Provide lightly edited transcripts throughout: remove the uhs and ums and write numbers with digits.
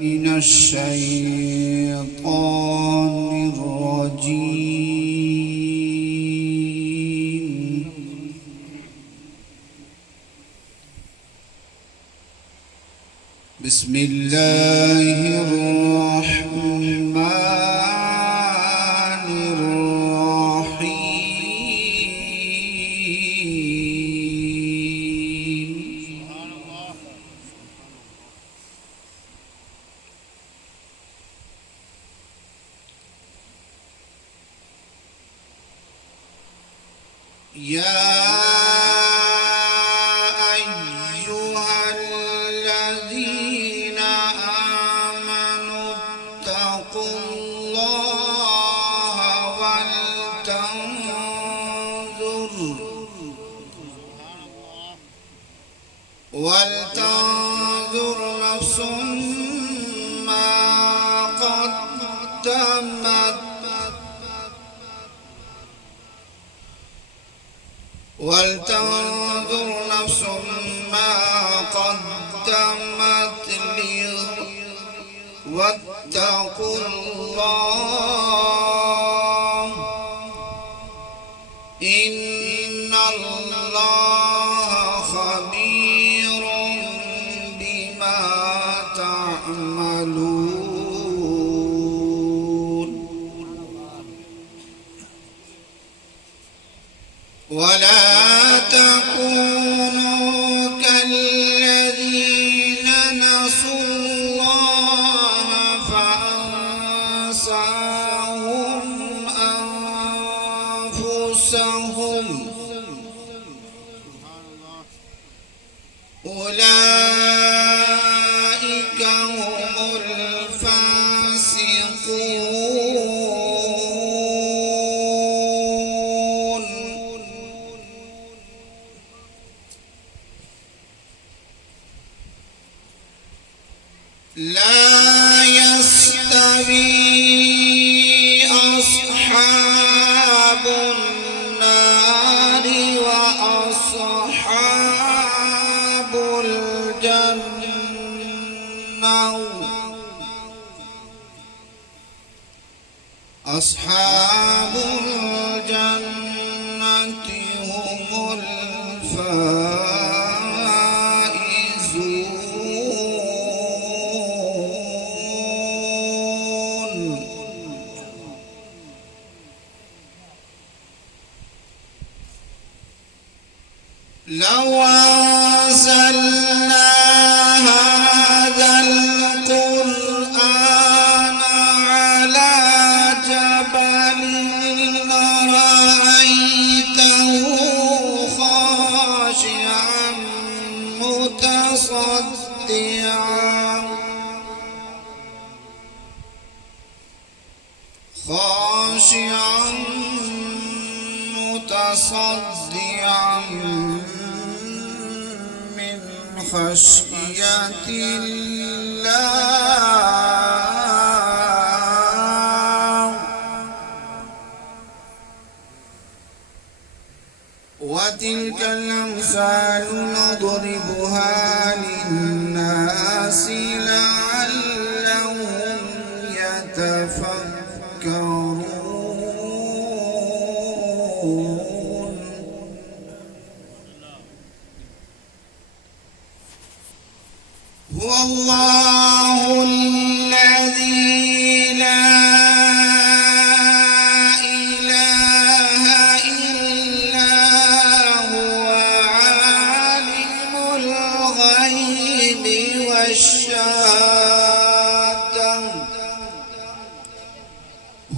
من الشيطان الرجيم. بسم الله الرحمن الرحيم. يا أيها الذين آمنوا اتقوا الله ولتنظر نفس ما قدمت واتقوا الله إن الله خبير بما تعملون. ولا تكونوا كالذين نسوا الله فأنساهم أنفسهم أولئك هم الفاسقون. لا يستوي أصحاب النار وأصحاب الجنة. أصحاب الجنة هم الفائزون. لو أنزلنا هذا القرآن على جبل لرأيته خاشعا متصدعا من خشية الله. وتلك الأمثال نضربها للناس لعلهم يتفكرون. هو الله الذي لا إله إلا هو عالم الغيب والشهادة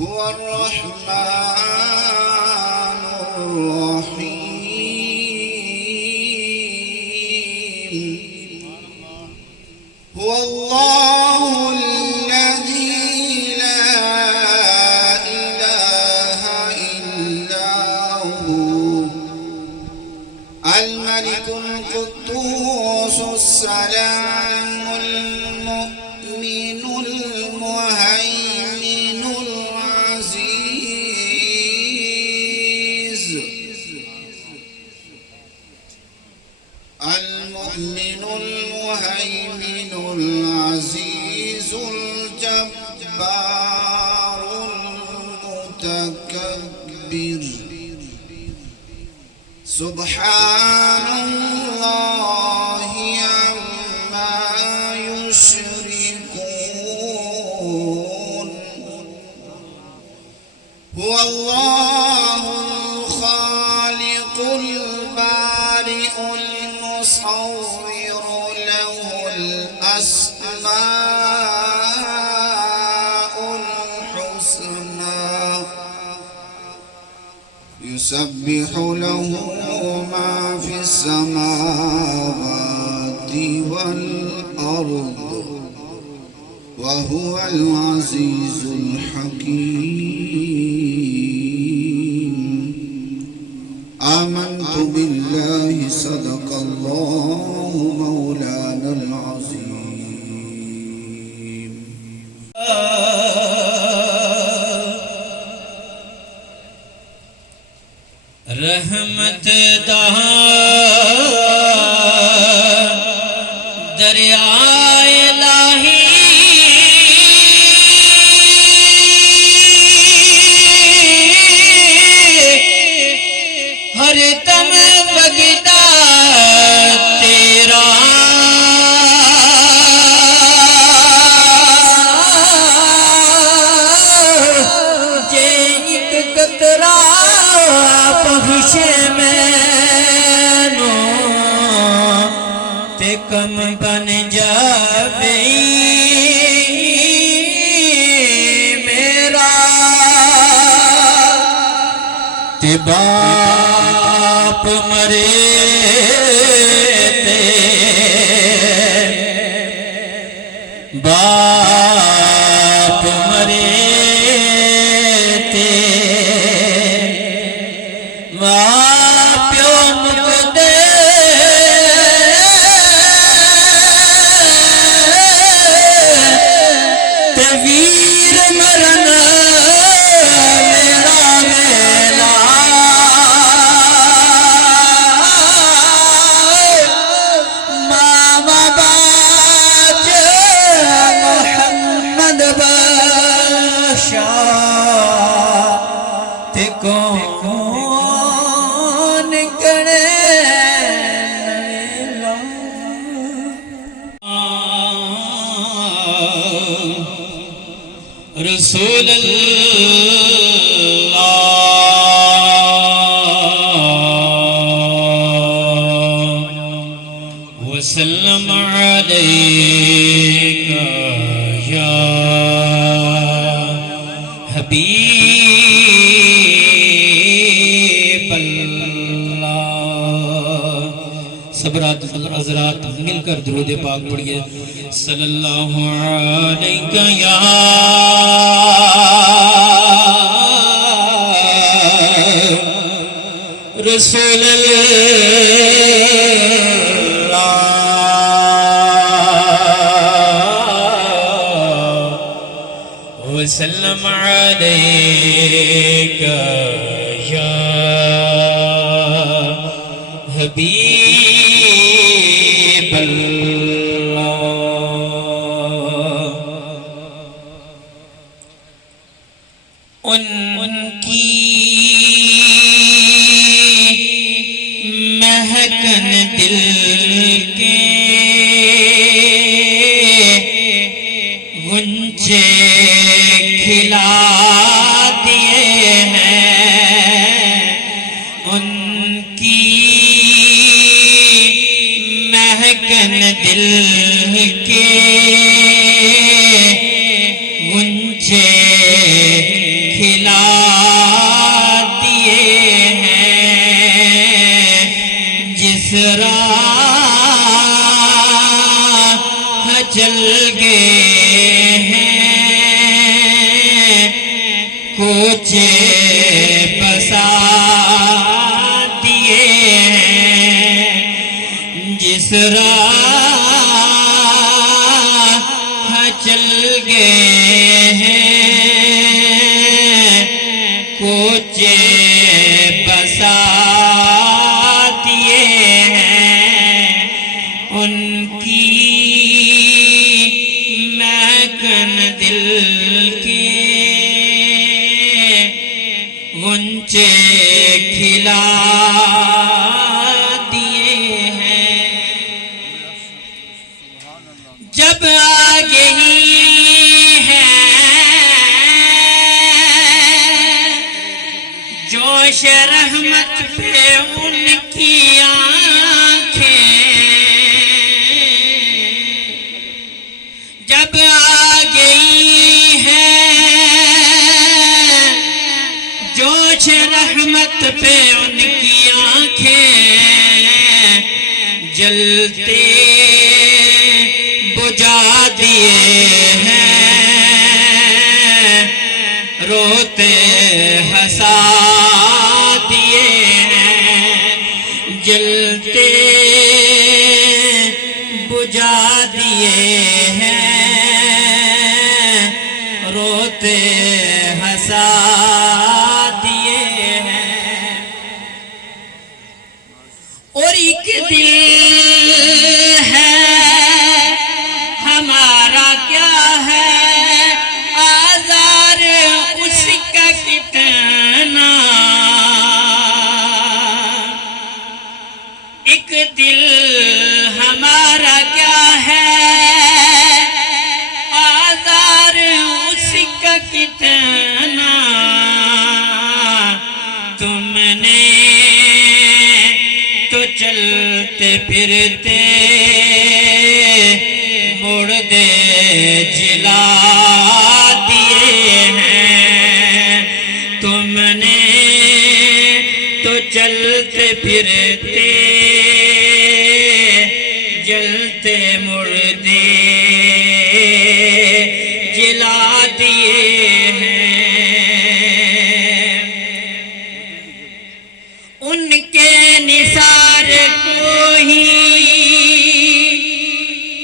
هو الرحمن الرحيم. هو الله الذي لا إله إلا هو الملك القدوس السلام المؤمن المهيمن العزيز المؤمن المهيمن العزيز الجبار المتكبر سبحان الله عما يشركون هو الله الخالق البارئ المصور له الأسماء الحسنى يسبح له ما في السماوات والأرض وهو العزيز الحكيم آمنت بالله صدق الله مولانا العظيم رحمت دا دریائے الہی ہر دم وگدا تیرا جے ایک قطرہ بخشے مینوں تے کم بن جاوے میرا تے باپ مرے تے باپ مرے تے ماں پیو مکدے تے ویر مرن میرا ویلا ماما باج محمد بادشاہ تے کون کڑے رسول اللہ وسلم علیک یا حبیب اللہ صبرات حضرات مل کر درود پاک پڑھئے صلی اللہ علیہ یا رسول اللہ وسلم علیک یا حبیب اللہ ان کی مہکن دل کے غنچے کھلا دیے ہیں ان کی مہکن دل کے غنچے کھلا دیے ہیں جس راہ چل گئے ہیں کوچے بسا دیے ہیں جس راہ چل گئے ہیں کوچے بسا دیے ہیں ان کی مہک اپن دل کے غنچے کھلا دیے ہیں، جب آ گئی ہے جوش رحمت پہ ان کی آنکھیں، جب آ گئی ہے جوش رحمت پہ ان کی آنکھیں، جلتے بجھا دیے ہیں، روتے ہنسا دیے ہیں، جلتے بجھا دیے ہیں، روتے ہنسا دیے ہیں۔ اور ایک دل ہے ہمارا کیا ہے آزار اس کا کتنا، ایک دل ہمارا کیا ہے آزار اس کا کتنا، تم نے تو چلتے پھرتے مردے جلا دیے ہیں، تم نے تو چلتے پھرتے جلتے مردے جلا دیے ہیں۔ ان کے نثار کو ہی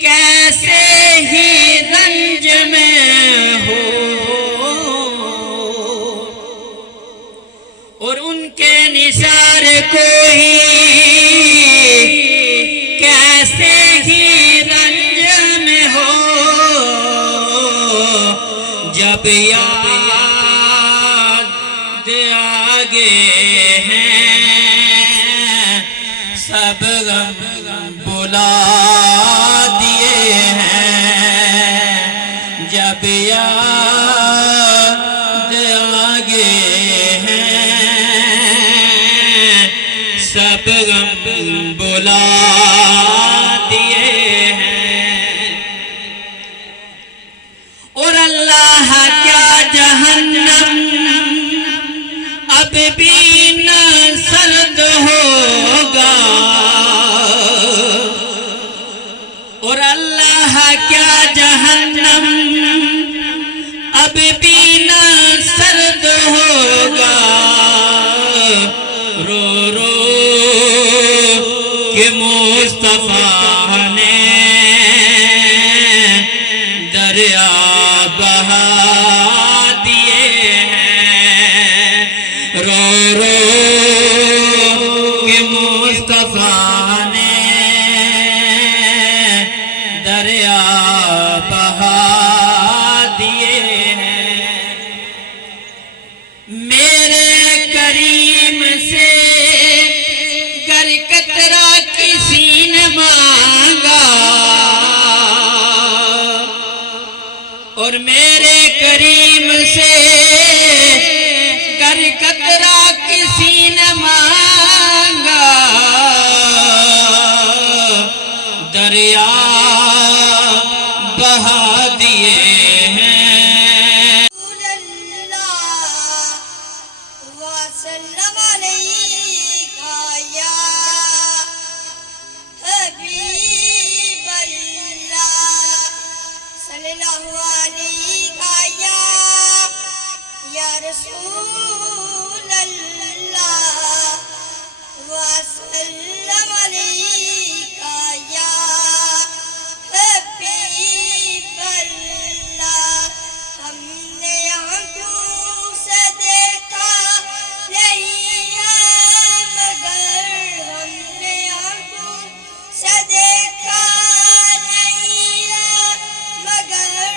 کیسے ہی رنج میں ہو، اور ان کے نثار کو ہی کیسے ہی رنج میں ہو، جب یاد آگے ہیں سب غم بلا دیے ہیں، جب یاد آگے ہیں سب غم بلا دیے ہیں۔ اور اللہ کیا جہنم اب بھی نہ سرد ہوگا، اور اللہ کیا جہنم اب بھی نہ سرد ہوگا، رو رو کہ مصطفیٰ نے دریا بہا دیے ہیں، رو رو کہ مصطفیٰ نے دریا بہا دیے ہیں۔ میرے کریم سے گر قطرہ کسی نے مانگا، اور میرے کریم سے گر قطرہ کسی نے مانگا، دریا بہا دیے ہیں۔ وسلم علیکہ یا حبیب اللہ، صلی اللہ علیکہ یا رسول اللہ، وسلم علیکہ یا حبیب اللہ۔ ہم نے آنکھوں سے دیکھا نہیں ہے مگر، ہم نے آنکھوں سے دیکھا نہیں ہے مگر،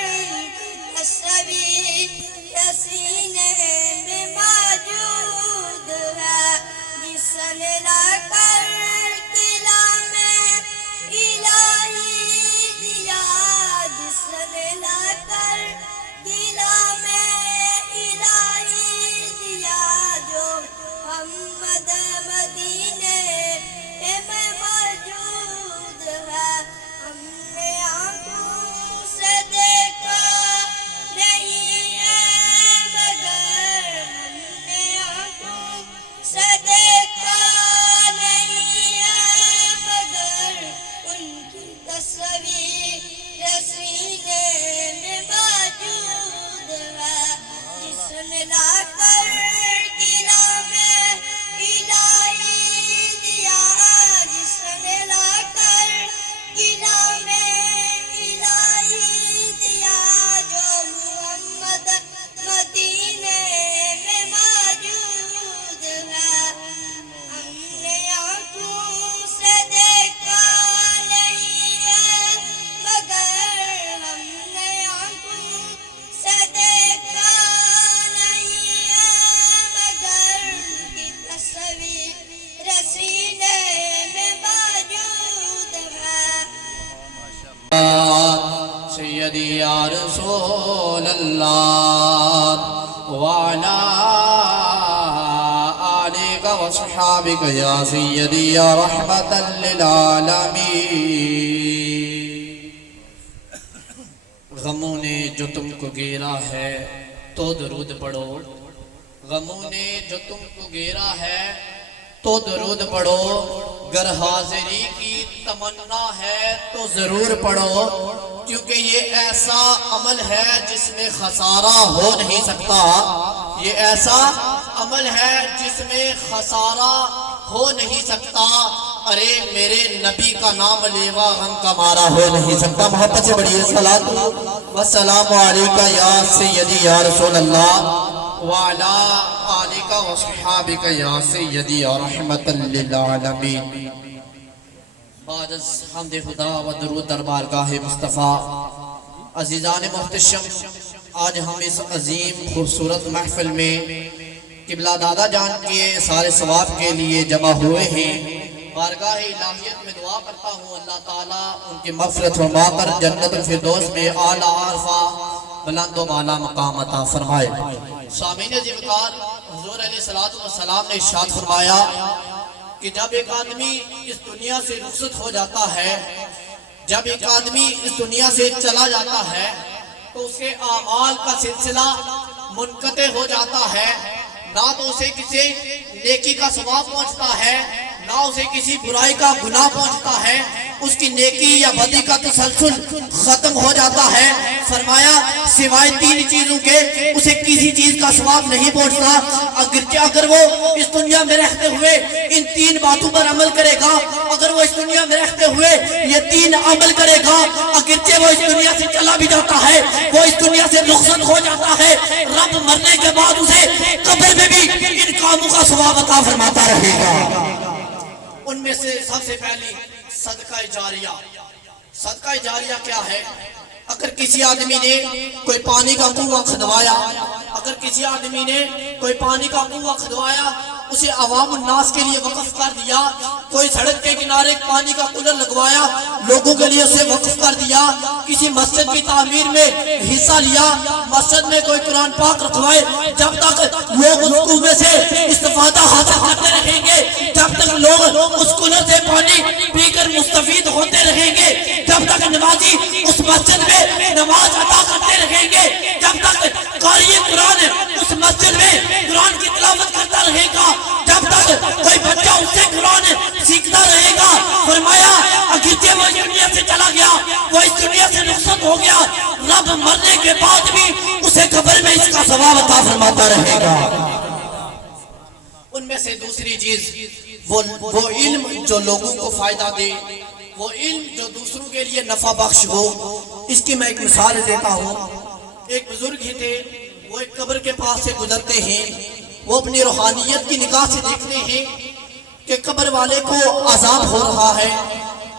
رسول اللہ وعلا آلک وصحابک یا سیدی یا رحمتا للعالمین۔ غموں نے جو تم کو گھیرا ہے تو درود پڑھو، غموں نے جو تم کو گھیرا ہے تو درود پڑھو، گر حاضری کی تمنا ہے تو ضرور پڑھو، کیونکہ یہ ایسا عمل ہے جس میں خسارہ ہو نہیں سکتا، یہ ایسا عمل ہے جس میں خسارہ ہو نہیں سکتا۔ ارے میرے نبی کا نام لیوا غم کا مارا ہو نہیں سکتا۔ محبت سے بڑی صلاۃ والسلام علیکہ یا سیدی یا رسول اللہ وعلا آلک وصحابک یا سیدی یا رحمتا للعالمین۔ بعد از حمد خدا و درود در بارگاہ مصطفیٰ، عزیزان محتشم، آج ہم اس عظیم خوبصورت محفل میں قبلہ دادا جان کے سارے ثواب کے لیے جمع ہوئے ہیں۔ بارگاہ الہیت میں دعا کرتا ہوں اللہ تعالیٰ ان کی مغفرت فرما کر جنت الفردوس میں اعلیٰ عرفہ بلند و بالا مقام عطا فرمائے۔ سامعین عزیز وقار، حضور علیہ السلام نے ارشاد فرمایا کہ جب ایک آدمی اس دنیا سے رخصت ہو جاتا ہے، جب ایک آدمی اس دنیا سے چلا جاتا ہے تو اس کے اعمال کا سلسلہ منقطع ہو جاتا ہے، نہ تو اسے کسی نیکی کا ثواب پہنچتا ہے، نہ اسے کسی برائی کا گناہ پہنچتا ہے، اس کی نیکی یا بدی کا تسلسل ختم ہو جاتا ہے۔ فرمایا سوائے تین چیزوں کے اسے کسی چیز کا ثواب نہیں پہنچتا، اگر وہ اس دنیا میں رہتے ہوئے ان تین باتوں پر عمل کرے گا، اگر وہ اس دنیا میں رہتے ہوئے یہ تین عمل کرے گا، اگرچہ وہ اس دنیا سے چلا بھی جاتا ہے، وہ اس دنیا سے رخصت ہو جاتا ہے، رب مرنے کے بعد اسے قبر میں بھی ان کاموں کا ثواب عطا فرماتا رہے گا۔ ان میں سے سب سے پہلی صدقہ جاریہ۔ صدقہ جاریہ کیا ہے؟ اگر کسی آدمی نے کوئی پانی کا کنواں کھدوایا، اگر کسی آدمی نے کوئی پانی کا کنواں کھدوایا، اسے عوام الناس کے لیے وقف کر دیا، کوئی سڑک کے کنارے پانی کا کولر لگوایا، لوگوں کے لیے اسے وقف کر دیا، کسی مسجد کی تعمیر میں حصہ لیا، مسجد میں کوئی قرآن پاک رکھوائے، جب تک لوگ اس کنویں سے استفادہ حاصل کرتے رہیں گے، جب تک لوگ اس کولر سے پانی پی کر مستفید ہوتے رہیں گے، جب تک نمازی اس مسجد میں نماز ادا کرتے رہیں گے، جب تک قاری قرآن اس مسجد میں قرآن کی تلاوت کرتا رہے گا، جب تک کوئی بچہ اس سے قرآن سیکھتا رہے گا۔ فرمایا اگرچہ وہ اس دنیا سے چلا گیا، وہ اس دنیا سے رخصت ہو گیا، رب مرنے کے بعد بھی اسے قبر میں اس کا ثواب عطا فرماتا رہے گا۔ ان میں سے دوسری چیز وہ علم جو لوگوں کو فائدہ دے، وہ علم جو دوسروں کے لیے نفع بخش ہو۔ اس کی میں ایک مثال دیتا ہوں۔ ایک بزرگ ہی تھے، وہ ایک قبر کے پاس سے گزرتے ہیں، وہ اپنی روحانیت کی نگاہ سے دیکھتے ہیں کہ قبر والے کو عذاب ہو رہا ہے،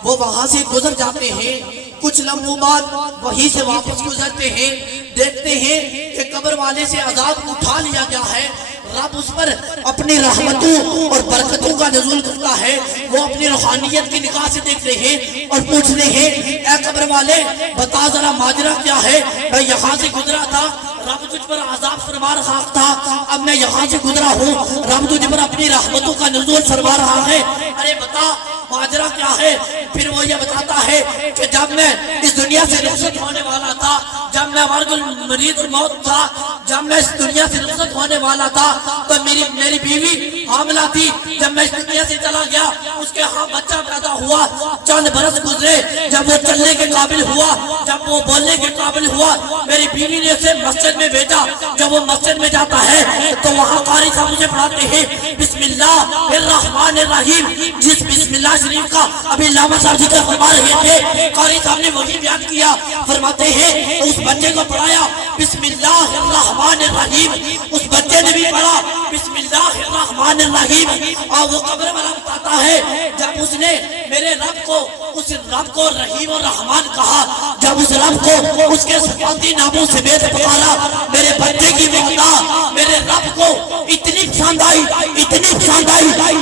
وہ وہاں سے گزر جاتے ہیں، کچھ لمحوں بعد وہیں سے واپس گزرتے ہیں، دیکھتے ہیں کہ قبر والے سے عذاب اٹھا لیا گیا ہے، رب اس پر اپنی رحمتوں اور برکتوں کا نزول کرتا ہے۔ وہ اپنی روحانیت کی نگاہ سے دیکھتے ہیں اور پوچھتے ہیں اے قبر والے بتا ذرا ماجرا کیا ہے، میں یہاں سے گزرا تھا، رب تجھ پر عذاب فرما رہا تھا، اب میں یہاں سے گزرا ہوں، رب تجھ پر اپنی رحمتوں کا نزول فرما رہا ہے، ارے بتا ماجرا کیا ہے؟ پھر وہ یہ بتاتا ہے کہ جب میں اس دنیا سے رخصت ہونے والا تھا، جب میں مرگ المرید الموت تھا، جب میں اس دنیا سے رخصت ہونے والا تھا تو میری بیوی حاملہ تھی، جب میں اس دنیا سے چلا گیا اس کے ہاں بچہ پیدا ہوا، چند برس گزرے، جب وہ چلنے کے قابل ہوا، جب وہ بولنے کے قابل ہوا، میری بیوی نے اسے مسجد میں بھیجا، جب وہ مسجد میں جاتا ہے تو وہاں قاری صاحب مجھے پڑھاتے ہیں بسم اللہ الرحمن الرحیم، جس بسم اللہ شریف کا ابھی علامہ صاحب ذکر فرما رہے تھے، قاری صاحب نے وہی بیان کیا، فرماتے ہیں اس بچے کو پڑھایا بسم اللہ الرحمن الرحیم، اس بچے نے بھی پڑھا بسم اللہ الرحمن الرحیم، اور وہ قبر والا بتاتا ہے جب اس نے میرے رب کو اس رب کو رحیم اور رحمان کہا، جب اس رب کو اس کے صفاتی ناموں سے بے پکارا، میرے بچے کی وقتا میرے رب کو اتنی پسند آئی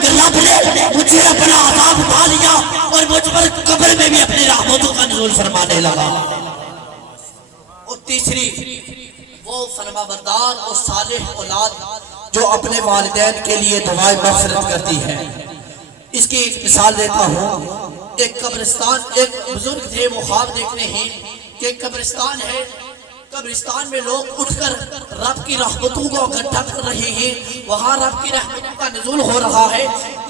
کہ رب نے مجھے اپنا عذاب اٹھا لیا اور مجھ پر قبر میں بھی اپنی رحمتوں کا نزول فرمانے لگا۔ اور تیسری وہ فرما بردار اور صالح اولاد جو اپنے والدین کے لیے دعائیں مغفرت کرتی ہے. اس کی ایک مثال دیتا ہوں. ایک قبرستان، ایک بزرگ تھے، وہ خواب دیکھتے ہیں کہ ایک قبرستان ہے، قبرستان میں لوگ اٹھ کر رب کی رحمتوں کو اکٹھا کر رہے ہیں، وہاں رب کی رحمتوں کا نزول ہو رہا ہے.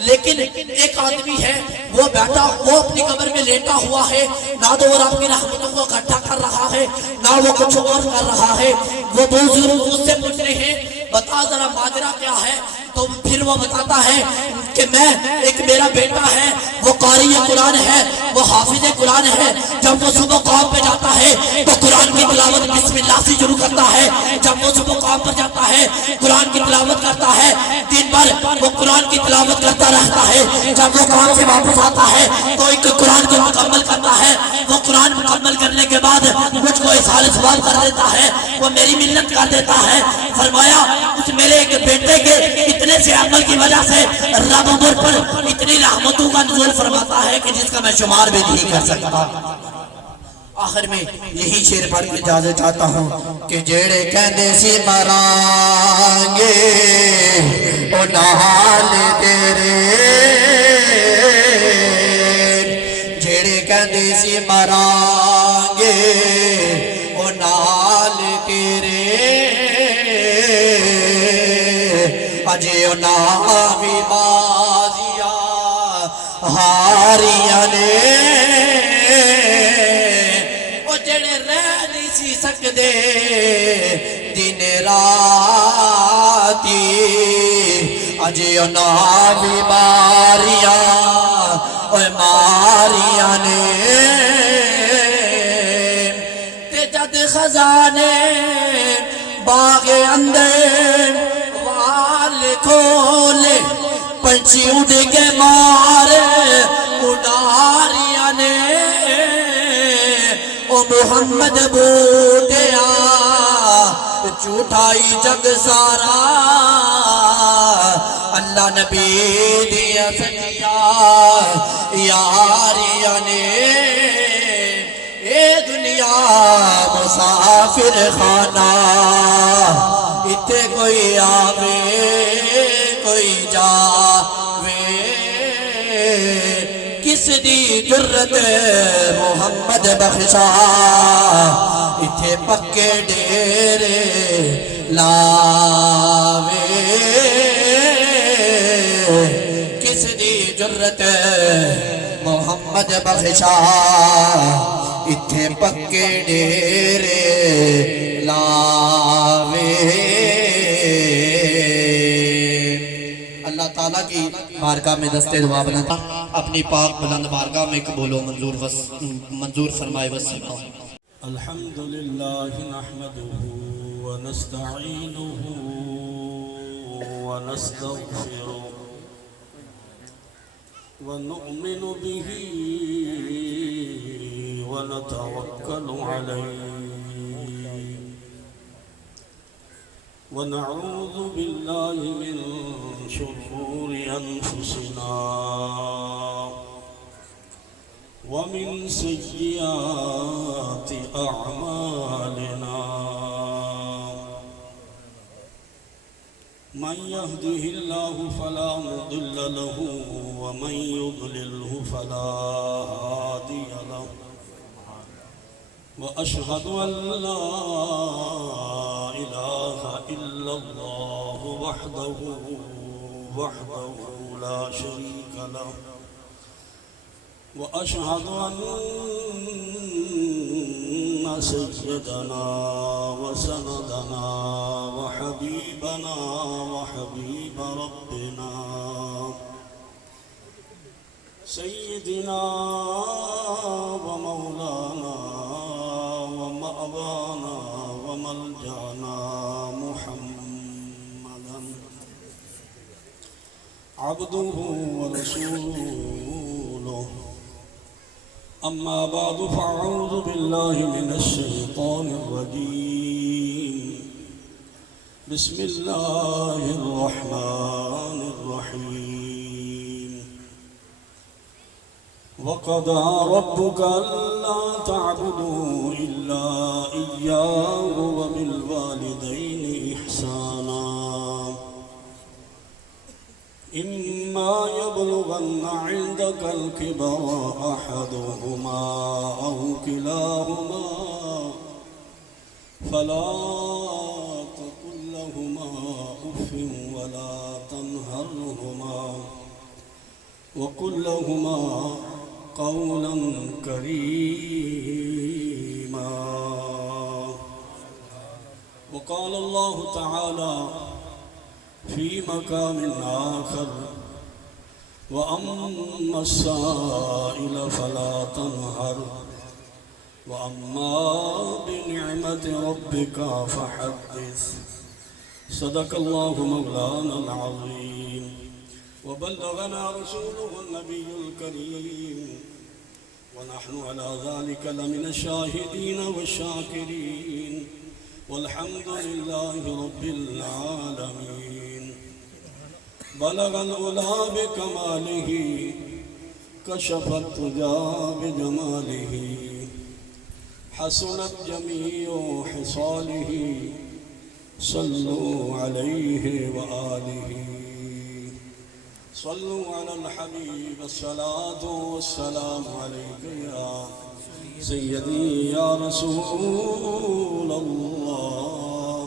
لیکن ایک آدمی ہے، وہ بیٹھا، وہ اپنی قبر میں لیٹا ہوا ہے، نہ تو وہ رب کی رحمتوں کو اکٹھا کر رہا ہے، نہ وہ کچھ اور کر رہا ہے. وہ بزرگ اس سے پوچھ رہے ہیں بتا ذرا ماجرا کیا ہے. تو پھر وہ بتاتا ہے کہ ایک میرا بیٹا ہے، وہ قاری قرآن ہے، وہ حافظ قرآن ہے. جب وہ صبح قوم پہ جاتا ہے تو قرآن کی تلاوت بسم اللہ سے شروع کرتا ہے. جب وہ صبح قوم پر جاتا ہے قرآن کی تلاوت کرتا ہے، دن بھر وہ قرآن کی تلاوت کرتا رہتا ہے. جب وہ قوم سے واپس آتا ہے تو ایک قرآن کو مکمل کرتا ہے. وہ قرآن مکمل کرنے کے بعد مجھ کو اظہار سوال کر دیتا ہے، وہ میری منت کر دیتا ہے. فرمایا اس میرے ایک بیٹے کے اتنے سے عمل کی وجہ سے رب عمر پر اتنی رحمتوں کا نزول فرماتا ہے کہ جس کا میں شمار بھی نہیں کر سکتا. آخر میں یہی شعر پڑھ کے اجازت چاہتا ہوں کہ جیڑے کہندے سی مران گے او نال تیرے، جیڑے کہندے سی مران گے او نال تیرے، اجے انہاں بھی بازیاں ہاریاں نے، او جڑے رہ نہیں سی سکدے دن راتی، اجے انہاں بھی ماریاں اوے ماریاں نے. تے جد خزانے باغ اندر کھولے پنچھی اڑ کے مارے اڈاریاں نے، او محمد بوٹیا جھوٹائی جگ سارا، اللہ نبی دیا سچا یاریاں نے. اے دنیا مسافر خانہ، اتھے کوئی آوے کوئی جاوے، کس دی جرت محمد بخشا اتھے پکے ڈیرے لاوے، کس دی جرت محمد بخشا اتھے پکے ڈیرے لاوے. اللہ تعالیٰ کی بارگاہ میں دست دعا بلند اپنی پاک بلند بارگاہ میں قبول و منظور فرمائے. وسلم. الحمدللہ نحمده ونستعینه ونستغفره ونؤمن به ونتوکل علیہ ونعوذ باللہ من شرور انفسنا ومن سیئات اعمالنا من يهده الله فلا مضل له ومن يضلله فلا هادي له وأشهد أن لا إله إلا الله وحده لا شريك له وأشهد أن سيدنا وسندنا وحبيبنا وحبيب ربنا سيدنا ومولانا ومأوانا وملجأنا محمدا عبده ورسوله. أما بعد فأعوذ بالله من الشيطان الرجيم. بسم الله الرحمن الرحيم. وقضى ربك ألا تعبدوا إلا إياه وإياه وبالوالدين إحسانا إما يبلغن عندك الكبر أحدهما أو كلاهما فلا تقل لهما أف ولا تنهرهما وقل لهما قولا كريما. وقال الله تعالى في مقام آخر وأما السائل فلا تنهر وأما بنعمة ربك فحدث. صدق الله مولانا العظيم وبلغنا رسوله النبي الكريم ونحن على ذلك لمن الشاهدين والشاكرين والحمد لله رب العالمين. بلغ العلا بكماله كشف الدجى بجماله حسنت جميع خصاله صلوا عليه وآله. صلوا على الحبيب الصلاة والسلام عليك يا سيدي يا رسول الله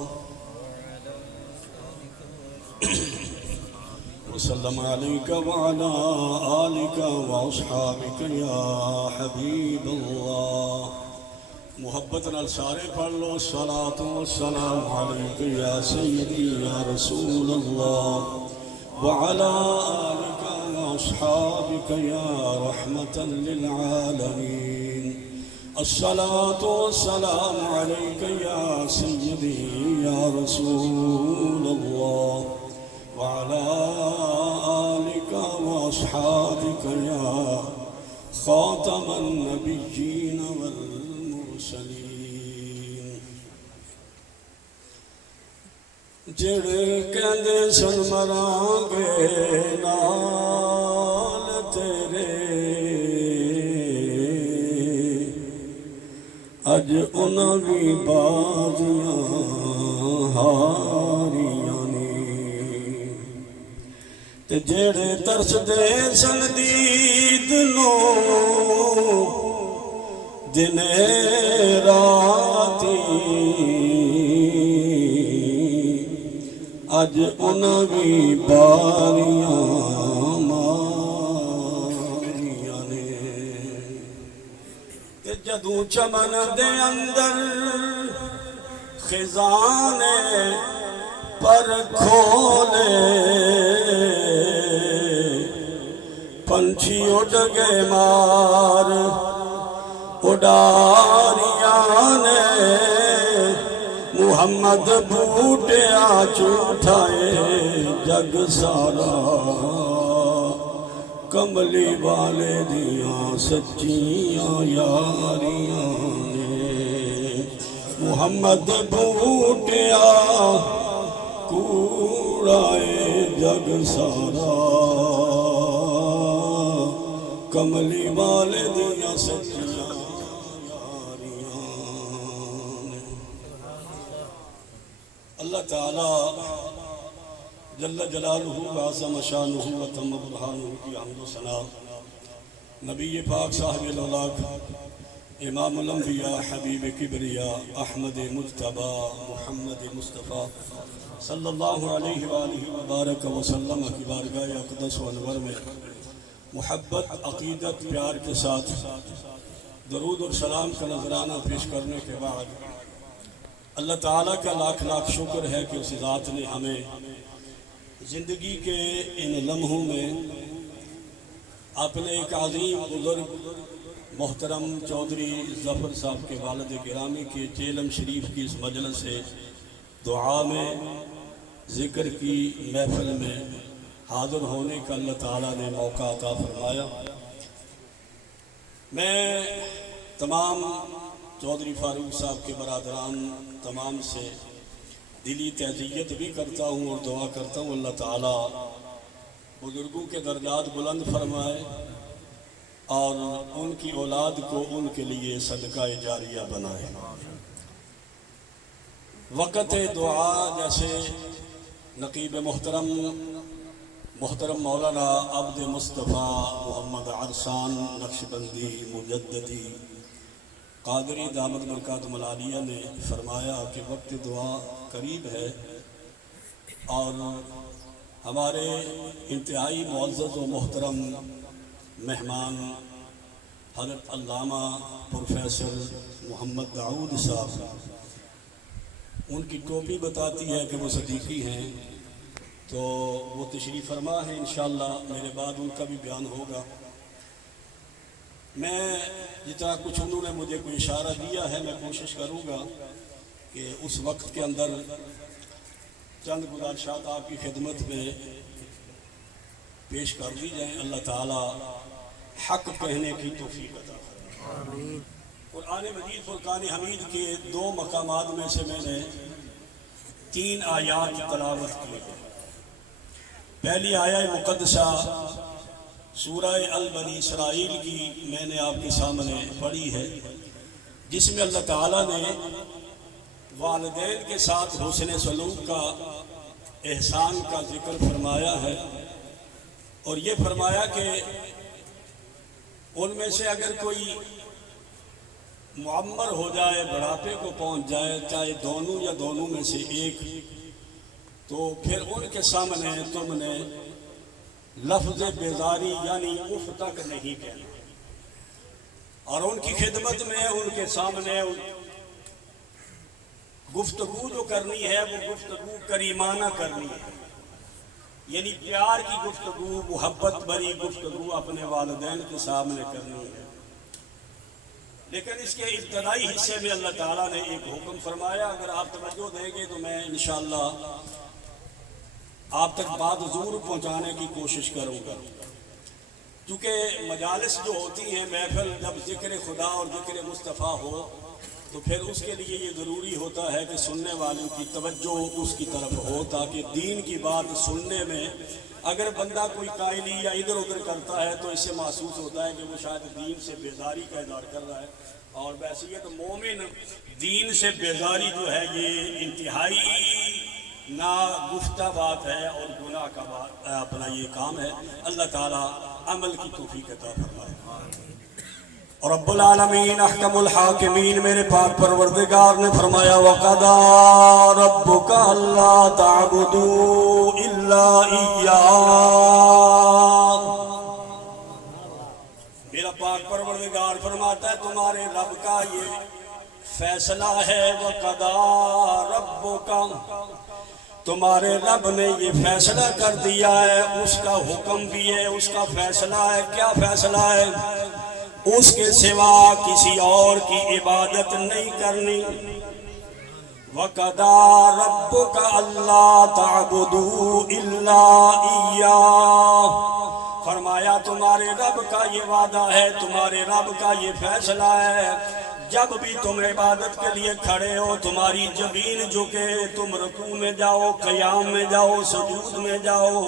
وسلم عليك وعلى آلك وأصحابك يا حبيب الله. محبت نال سارے پڑھ لو الصلاة والسلام عليك يا سيدي يا رسول الله وعلى آلك وأصحابك يا رحمة للعالمين. الصلاة والسلام عليك يا سيدي يا رسول الله وعلى آلك وأصحابك يا خاتم النبيين والمرسلين. جڑے کہندے سن مراں گے نال تیرے اج انہاں بھی بازیاں ہاریاں نے تے جڑے ترس دے سن دید نو دنے راتی اج انہاں بھی باریاں ماریاں نے تے جدوں چمن دے اندر خزانے پر کھولے پنچھی اڑ گئے مار اڈاریاں نے محمد بوٹیا جھوٹائے جگ سارا کملی والے دیاں سچیاں یاریاں نے محمد بوٹیا کوڑائے جگ سارا کملی والے دیاں سچیاں اللہ تعالیٰ جل جلالہ عظم شانہ و تم برہانہ کی حمد و ثنا نبی پاک صاحب الاولاق امام الانبیاء حبیب کبریاء احمد مجتبی محمد مصطفیٰ صلی اللہ علیہ وآلہ وبارک وسلم کی بارگاہ اقدس و انور میں محبت عقیدت پیار کے ساتھ درود اور سلام کا نذرانہ پیش کرنے کے بعد اللہ تعالیٰ کا لاکھ لاکھ شکر ہے کہ اس ذات نے ہمیں زندگی کے ان لمحوں میں اپنے ایک عظیم بزرگ محترم چودھری ظفر صاحب کے والد گرامی کے چیلم شریف کی اس مجلس سے دعا میں ذکر کی محفل میں حاضر ہونے کا اللہ تعالیٰ نے موقع عطا فرمایا. میں تمام چودھری فاروق صاحب کے برادران تمام سے دلی تعزیت بھی کرتا ہوں اور دعا کرتا ہوں اللہ تعالیٰ بزرگوں کے درجات بلند فرمائے اور ان کی اولاد کو ان کے لیے صدقہ جاریہ بنائے. وقت دعا جیسے نقیب محترم مولانا عبد مصطفیٰ محمد عرصان نقشبندی مجددی قادری دامت برکاتہم العالیہ نے فرمایا کہ وقت دعا قریب ہے، اور ہمارے انتہائی معزز و محترم مہمان حضرت علامہ پروفیسر محمد داؤد صاحب، ان کی ٹوپی بتاتی ہے کہ وہ صدیقی ہیں، تو وہ تشریف فرما ہے، انشاءاللہ میرے بعد ان کا بھی بیان ہوگا۔ میں جتنا کچھ انہوں نے مجھے کوئی اشارہ دیا ہے میں کوشش کروں گا کہ اس وقت کے اندر چند گزارشات آپ کی خدمت میں پیش کر دی جائیں۔ اللہ تعالی حق کہنے کی توفیق عطا فرمائے۔ قرآن مجید فرقان حمید کے 2 مقامات میں سے میں نے 3 آیات تلاوت کی ہے۔ پہلی آیہ مقدسہ سورہ البنی اسرائیل کی میں نے آپ کے سامنے پڑھی ہے، جس میں اللہ تعالیٰ نے والدین کے ساتھ حسن سلوک کا، احسان کا ذکر فرمایا ہے، اور یہ فرمایا کہ ان میں سے اگر کوئی معمر ہو جائے، بڑھاپے کو پہنچ جائے، چاہے دونوں یا دونوں میں سے ایک، تو پھر ان کے سامنے تم نے لفظ بیزاری یعنی اف تک نہیں کہنا، اور ان کی خدمت میں ان کے سامنے گفتگو جو کرنی ہے وہ گفتگو کریمانہ کرنی ہے، یعنی پیار کی گفتگو، محبت بری گفتگو اپنے والدین کے سامنے کرنی ہے۔ لیکن اس کے ابتدائی حصے میں اللہ تعالیٰ نے ایک حکم فرمایا، اگر آپ توجہ دیں گے تو میں انشاءاللہ آپ تک بات ضرور پہنچانے کی کوشش کروں گا، کیونکہ مجالس جو ہوتی ہیں، محفل جب ذکر خدا اور ذکر مصطفیٰ ہو تو پھر اس کے لیے یہ ضروری ہوتا ہے کہ سننے والوں کی توجہ اس کی طرف ہو، تاکہ دین کی بات سننے میں اگر بندہ کوئی قائلی یا ادھر ادھر کرتا ہے تو اس سے محسوس ہوتا ہے کہ وہ شاید دین سے بیزاری کا اظہار کر رہا ہے، اور بحیثیت مومن دین سے بیزاری جو ہے یہ انتہائی ناگفتہ بات ہے اور گناہ کا اپنا یہ کام ہے۔ اللہ تعالیٰ عمل کی توفیق عطا فرمائے۔ اور رب العالمین احکم الحاکمین میرے پاک پروردگار نے فرمایا وَقَضَى رَبُّكَ أَلَّا تَعْبُدُوا إِلَّا إِيَّاهُ۔ میرا پاک پروردگار فرماتا ہے تمہارے رب کا یہ فیصلہ ہے، وَقَضَى رَبُّكَ، تمہارے رب نے یہ فیصلہ کر دیا ہے، اس کا حکم بھی ہے، اس کا فیصلہ ہے۔ کیا فیصلہ ہے؟ اس کے سوا کسی اور کی عبادت نہیں کرنی۔ وَقَضَى رَبُّكَ أَلَّا تَعْبُدُوا إِلَّا إِيَّاهُ، فرمایا تمہارے رب کا یہ وعدہ ہے، تمہارے رب کا یہ فیصلہ ہے، جب بھی تم عبادت کے لیے کھڑے ہو، تمہاری جبین جھکے، تم رکوع میں جاؤ، قیام میں جاؤ، سجود میں جاؤ،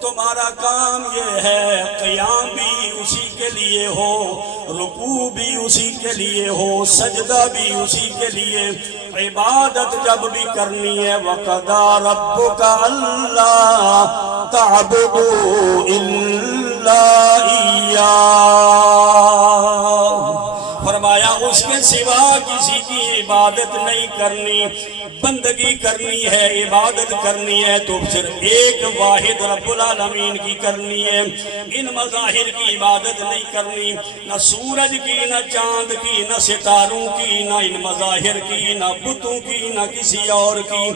تمہارا کام یہ ہے قیام بھی اسی کے لیے ہو، رکوع بھی اسی کے لیے ہو، سجدہ بھی اسی کے لیے، عبادت جب بھی کرنی ہے وَقَضَى رَبُّكَ أَلَّا تَعْبُدُوا إِلَّا إِيَّاهُ، فرمایا اس کے سوا کسی کی عبادت نہیں کرنی، بندگی کرنی ہے، عبادت کرنی ہے تو صرف ایک واحد رب العالمین کی کرنی ہے۔ ان مظاہر کی عبادت نہیں کرنی، نہ سورج کی، نہ چاند کی، نہ ستاروں کی، نہ ان مظاہر کی، نہ بتوں کی، نہ کسی اور کی۔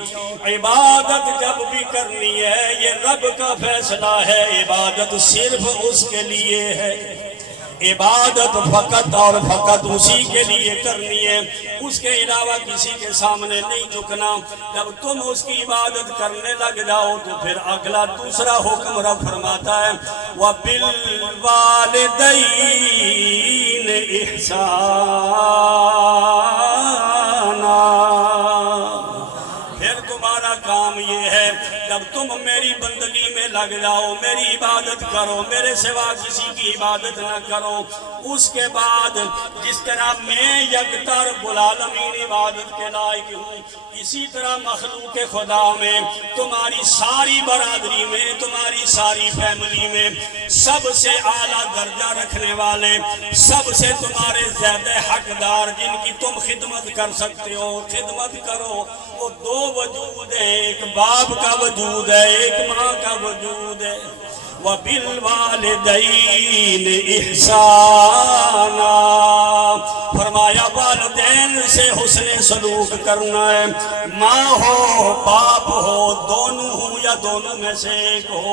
عبادت جب بھی کرنی ہے یہ رب کا فیصلہ ہے، عبادت صرف اس کے لیے ہے، عبادت فقط اور فقط اسی کے لیے کرنی ہے، اس کے علاوہ کسی کے سامنے نہیں جھکنا۔ جب تم اس کی عبادت کرنے لگ جاؤ تو پھر اگلا دوسرا حکم رب فرماتا ہے وَبِالْوَالِدَيْنِ إِحْسَانًا، پھر تم تمہارا کام یہ ہے جب تم میری بندگی میں لگ جاؤ، میری عبادت کرو، میرے سوا کسی کی عبادت نہ کرو، اس کے بعد جس طرح میں یکتا رب العالمین عبادت کے لائق ہوں، اسی طرح مخلوق خدا میں، تمہاری ساری برادری میں، تمہاری ساری فیملی میں سب سے اعلیٰ درجہ رکھنے والے، سب سے تمہارے زیادہ حقدار جن کی تم خدمت کر سکتے ہو، خدمت کرو۔ وہ دو وجود ہیں، ایک باپ کا وجود ہے، ایک ماں کا وجود ہے۔ وَبِالْوَالِدَيْنِ إِحْسَانًا، فرمایا والدین سے حسن سلوک کرنا ہے، ماں ہو باپ ہو، دونوں ہوں یا دونوں میں سے ایک ہو،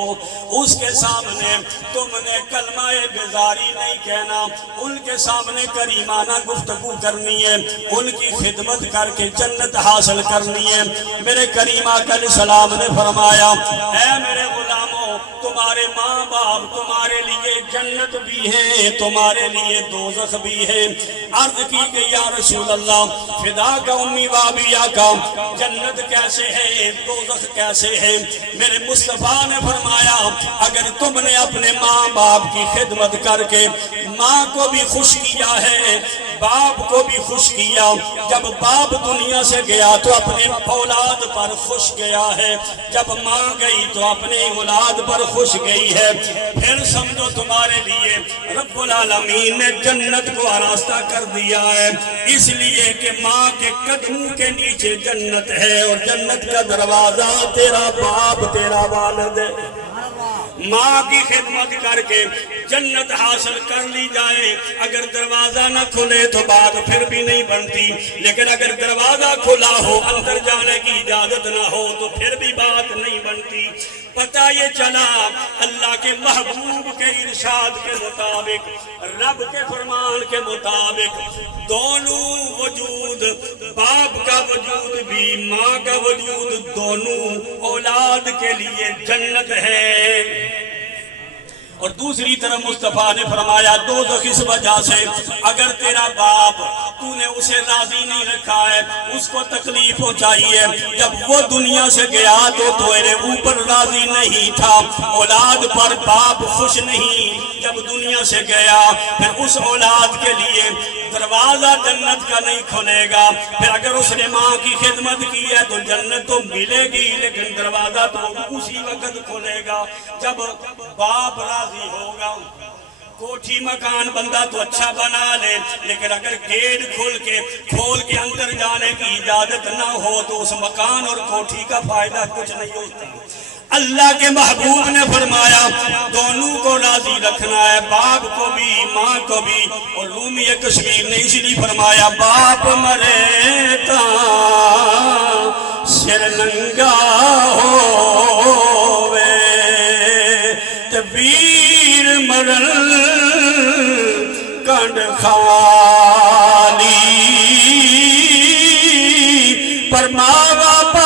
اس کے سامنے تم نے کلمہ بیزاری نہیں کہنا، ان کے سامنے کریمانہ گفتگو کرنی ہے، ان کی خدمت کر کے جنت حاصل کرنی ہے۔ میرے کریم آقا علیہ السلام نے فرمایا، اے میرے غلاموں، تمہارے ماں باپ تمہارے لیے جنت بھی ہے، تمہارے لیے دوزخ بھی ہے۔ عرض کی کہ یا رسول اللہ، فدا کا امی بابیا کا، جنت کیسے ہے دوزخ کیسے ہے؟ میرے مصطفیٰ نے فرمایا، اگر تم نے اپنے ماں باپ کی خدمت کر کے ماں کو بھی خوش کیا ہے، باپ کو بھی خوش کیا، جب باپ دنیا سے گیا تو اپنے اولاد پر خوش گیا ہے، جب ماں گئی تو اپنے اولاد پر خوش گئی ہے، پھر سمجھو تمہارے لیے رب العالمین نے جنت کو آراستہ کر دیا ہے، اس لیے کہ ماں کے قدموں کے نیچے جنت ہے، اور جنت کا دروازہ تیرا باپ تیرا والد ہے۔ ماں کی خدمت کر کے جنت حاصل کر لی جائے، اگر دروازہ نہ کھلے تو بات پھر بھی نہیں بنتی، لیکن اگر دروازہ کھلا ہو اندر جانے کی اجازت نہ ہو تو پھر بھی بات نہیں بنتی۔ پتہ یہ چلا اللہ کے محبوب کے ارشاد کے مطابق، رب کے فرمان کے مطابق، دونوں وجود، باپ کا وجود بھی ماں کا وجود، دونوں اولاد کے لیے جنت ہے۔ اور دوسری طرف مصطفیٰ نے فرمایا دوزخ اس وجہ سے، اگر تیرا باپ تو نے اسے راضی نہیں رکھا ہے، اس کو تکلیف پہنچائی ہے، جب وہ دنیا سے گیا تو تیرے اوپر راضی نہیں تھا، اولاد پر باپ خوش نہیں، جب دنیا سے گیا پھر اس اولاد کے لیے دروازہ جنت کا نہیں کھلے گا، پھر اگر اس نے ماں کی خدمت کی ہے تو جنت تو ملے گی، لیکن دروازہ تو اسی وقت کھلے گا جب باپ راضی ہوگا۔ کوٹھی مکان بندہ تو اچھا بنا لے، لیکن اگر گیٹ کھول کے اندر جانے کی اجازت نہ ہو تو اس مکان اور کوٹھی کا فائدہ کچھ نہیں ہوتا۔ اللہ کے محبوب نے فرمایا دونوں کو راضی رکھنا ہے، باپ کو بھی ماں کو بھی۔ اور رومی کشمیر نے اس لیے فرمایا باپ مرے تا سر ننگا ہووے تے ویر مرن کنڈ خالی، پر ماں باپ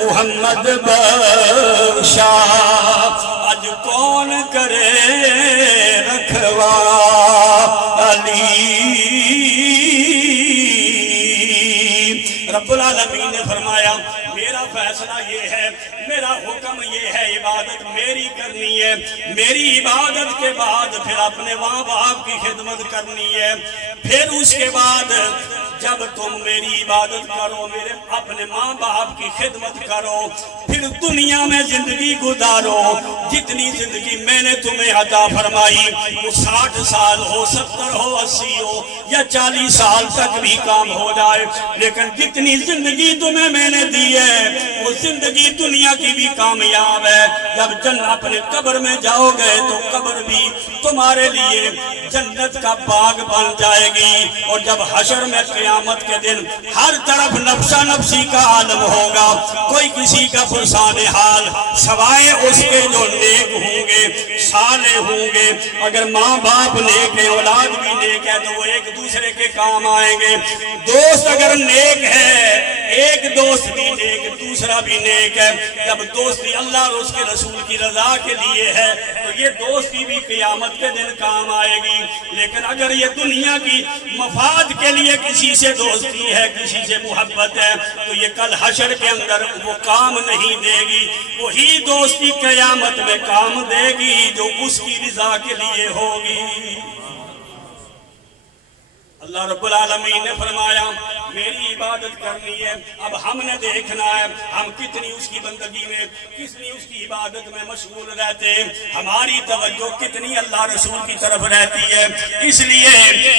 محمد بخشا اج کون کرے رکھوا علی۔ رب العالمین نے فرمایا میرا فیصلہ یہ ہے، میرا حکم یہ ہے، عبادت میری کرنی ہے، میری عبادت کے بعد پھر اپنے ماں باپ کی خدمت کرنی ہے، پھر اس کے بعد جب تم میری عبادت کرو، میرے اپنے ماں باپ کی خدمت کرو، پھر دنیا میں زندگی گزارو، جتنی زندگی میں نے تمہیں عطا فرمائی، وہ 60 سال ہو، 70 ہو، 80 ہو یا 40 سال تک بھی کام ہو جائے، لیکن جتنی زندگی تمہیں میں نے دی ہے وہ زندگی دنیا کی بھی کامیاب ہے۔ جب اپنے قبر میں جاؤ گے تو قبر بھی تمہارے لیے جنت کا باغ بن جائے گی، اور جب حشر میں قیامت کے دن ہر طرف نفسا نفسی کا عالم ہوگا، کوئی کسی کا پرسان حال سوائے اس کے جو نیک ہوں گے، صالح ہوں گے۔ اگر ماں باپ نیک ہے، اولاد بھی نیک ہے تو وہ ایک دوسرے کے کام آئیں گے۔ دوست اگر نیک ہے، ایک ایک دوست بھی نیک دوسرا بھی نیک ہے. جب دوستی اللہ اور اس کے رسول کی رضا کے لیے ہے تو یہ دوستی بھی قیامت کے دن کام آئے گی. لیکن اگر یہ دنیا کی مفاد کے لیے کسی سے دوستی ہے, کسی سے محبت ہے, تو یہ کل حشر کے اندر وہ کام نہیں دے گی. وہی دوستی قیامت میں کام دے گی جو اس کی رضا کے لیے ہوگی. اللہ رب العالمین نے فرمایا میری عبادت کرنی ہے. اب ہم نے دیکھنا ہے ہم کتنی اس کی بندگی میں, کتنی اس کی عبادت میں مشغول رہتے ہیں, ہماری توجہ کتنی اللہ رسول کی طرف رہتی ہے. اس لیے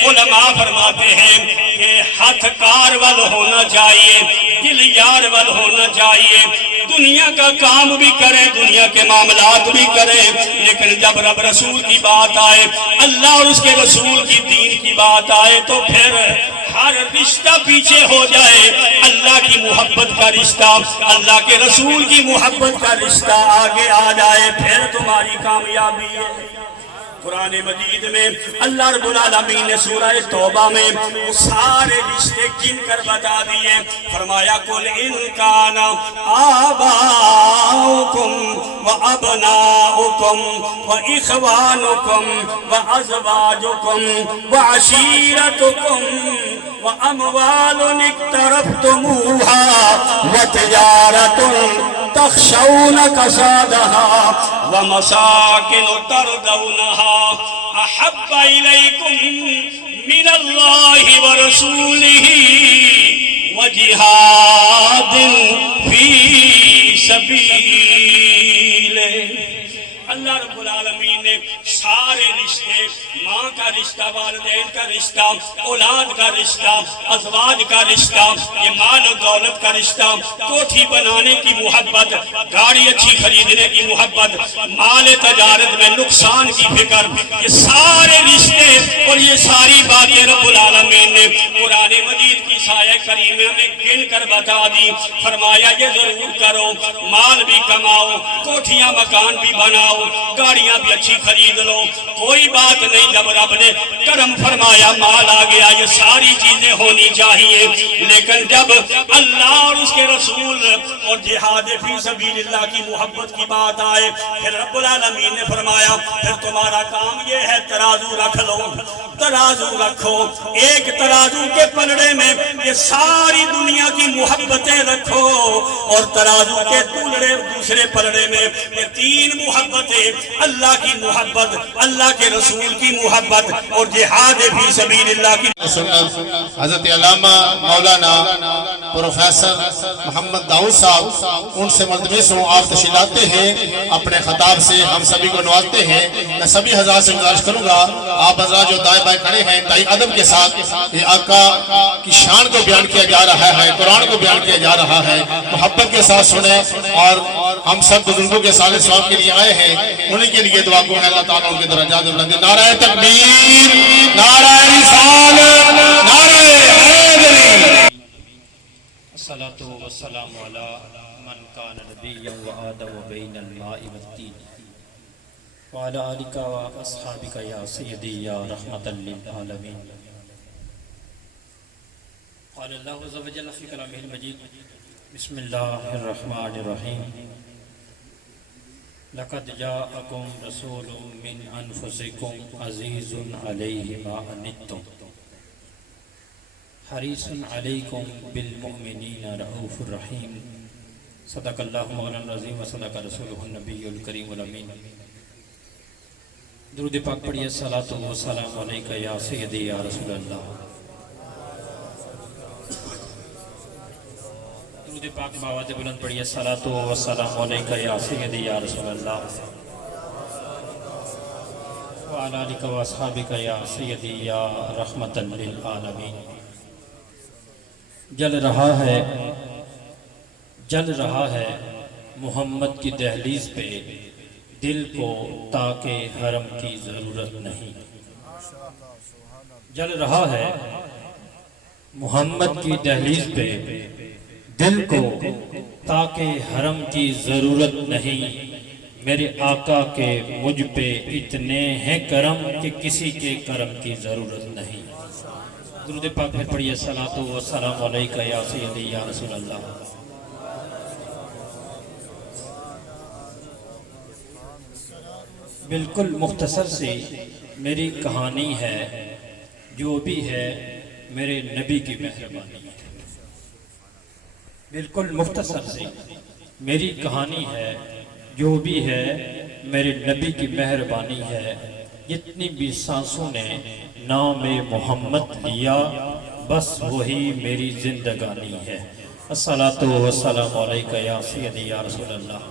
علماء فرماتے ہیں کہ ہاتھ کار ول ہونا چاہیے, دل یار ول ہونا چاہیے. دنیا کا کام بھی کرے, دنیا کے معاملات بھی کرے, لیکن جب رب رسول کی بات آئے, اللہ اور اس کے رسول کی دین کی بات آئے تو پھر ہر رشتہ پیچھے ہو جائے. اللہ کی محبت کا رشتہ, اللہ کے رسول کی محبت کا رشتہ آگے آ جائے, پھر تمہاری کامیابی ہے. قرآن مجید میں اللہ رب العالمین نے سورہ توبہ میں وہ سارے رشتے گن کر بتا دیے. فرمایا قل ان کان آباؤکم و ابناؤکم و اخوانکم و ازواجکم و عشیرتکم و اموال اقترفتموها و تجارت تخشون کسادها و مساکن ترضونها احب الیکم من اللہ ورسولہ وجہاد فی سبیلہ. اللہ رب العالمین نے سارے رشتے, ماں کا رشتہ, والدین کا رشتہ, اولاد کا رشتہ, ازواج کا رشتہ, یہ مال و دولت کا رشتہ, کوٹھی بنانے کی محبت, گاڑی اچھی خریدنے کی محبت, مال تجارت میں نقصان کی فکر, یہ سارے رشتے اور یہ ساری باتیں رب العالمین نے قرآن مجید کی سایہ کریمہ میں گن کر بتا دی. فرمایا یہ ضرور کرو, مال بھی کماؤ, کوٹھیاں مکان بھی بناؤ, گاڑیاں بھی اچھی خرید لو, کوئی بات نہیں. جب رب نے کرم فرمایا, مال آ گیا, یہ ساری چیزیں ہونی چاہیے. لیکن جب اللہ اور اس کے رسول اور جہاد فی سبیل اللہ کی محبت کی بات آئے, پھر رب العالمین نے فرمایا پھر تمہارا کام یہ ہے ترازو رکھ لو. ترازو رکھو, ایک ترازو کے پلڑے میں یہ ساری دنیا کی محبتیں رکھو, اور ترازو کے دوسرے پلڑے میں یہ تین محبتیں, اللہ کی محبت, اللہ کے رسول کی محبت اور جہاد فی سبیل اللہ کی. حضرت علامہ مولانا پروفیسر محمد داؤد صاحب ان سے ملتمس ہوں آپ تشریف لاتے ہیں, اپنے خطاب سے ہم سبھی کو نوازتے ہیں. میں سبھی حضرات سے گزارش کروں گا آپ حضرات جو دائیں بائیں کھڑے ہیں انتہائی ادب کے ساتھ یہ آقا کی شان کو بیان کیا جا رہا ہے, قرآن کو بیان کیا جا رہا ہے, محبت کے ساتھ سنیں. اور ہم سب بزرگوں کے صالح ثواب کے لیے آئے ہیں, انہیں کے لیے دعا کو ہے اللہ تعالیٰ ان کے درجات بلند. نعرہ تکبیر, نعرہ رسالت, نعرہ حیدری. الصلاة والسلام علی من کان نبیا وآدم بین الماء والتین وعلی آلک و اصحابک یا سیدی یا رحمت للعالمین. قال اللہ عز و جل فی کلامہ المجید بسم اللہ الرحمن الرحیم لقد جاءکم رسول من انفسکم عزیز علیہ ما عنتم حریص علیکم بالمؤمنین رؤوف الرحیم. صدق اللہ مولانا العظیم و صدق رسولہ النبی الکریم الامین. درود پاک پڑھیے. صلاۃ و سلام علیکہ یا سیدی یا رسول اللہ. درود پاک بآواز بلند پڑھیے. صلاۃ و سلام علیکہ یا سیدی یا رسول اللہ وعلی آلک و اصحابک یا سیدی یا رحمت للعالمین. جل رہا ہے محمد کی دہلیز پہ دل کو تاکہ حرم کی ضرورت نہیں. جل رہا ہے محمد کی دہلیز پہ دل کو تاکہ حرم کی ضرورت نہیں. میرے آقا کے مجھ پہ اتنے ہیں کرم کہ کسی کے کرم کی ضرورت نہیں. درود پاک پھر پڑھیے صلاۃ و سلام علیکہ یا سیدی یا رسول اللہ. بالکل مختصر سے میری کہانی ہے، جو بھی ہے میرے نبی کی مہربانی ہے. بالکل مختصر سے میری کہانی ہے، جو بھی ہے میرے نبی کی مہربانی ہے. جتنی بھی سانسوں نے نام محمد لیا، بس وہی میری زندگانی ہے. الصلاۃ والسلام علیکہ یا سیدی یا رسول اللہ.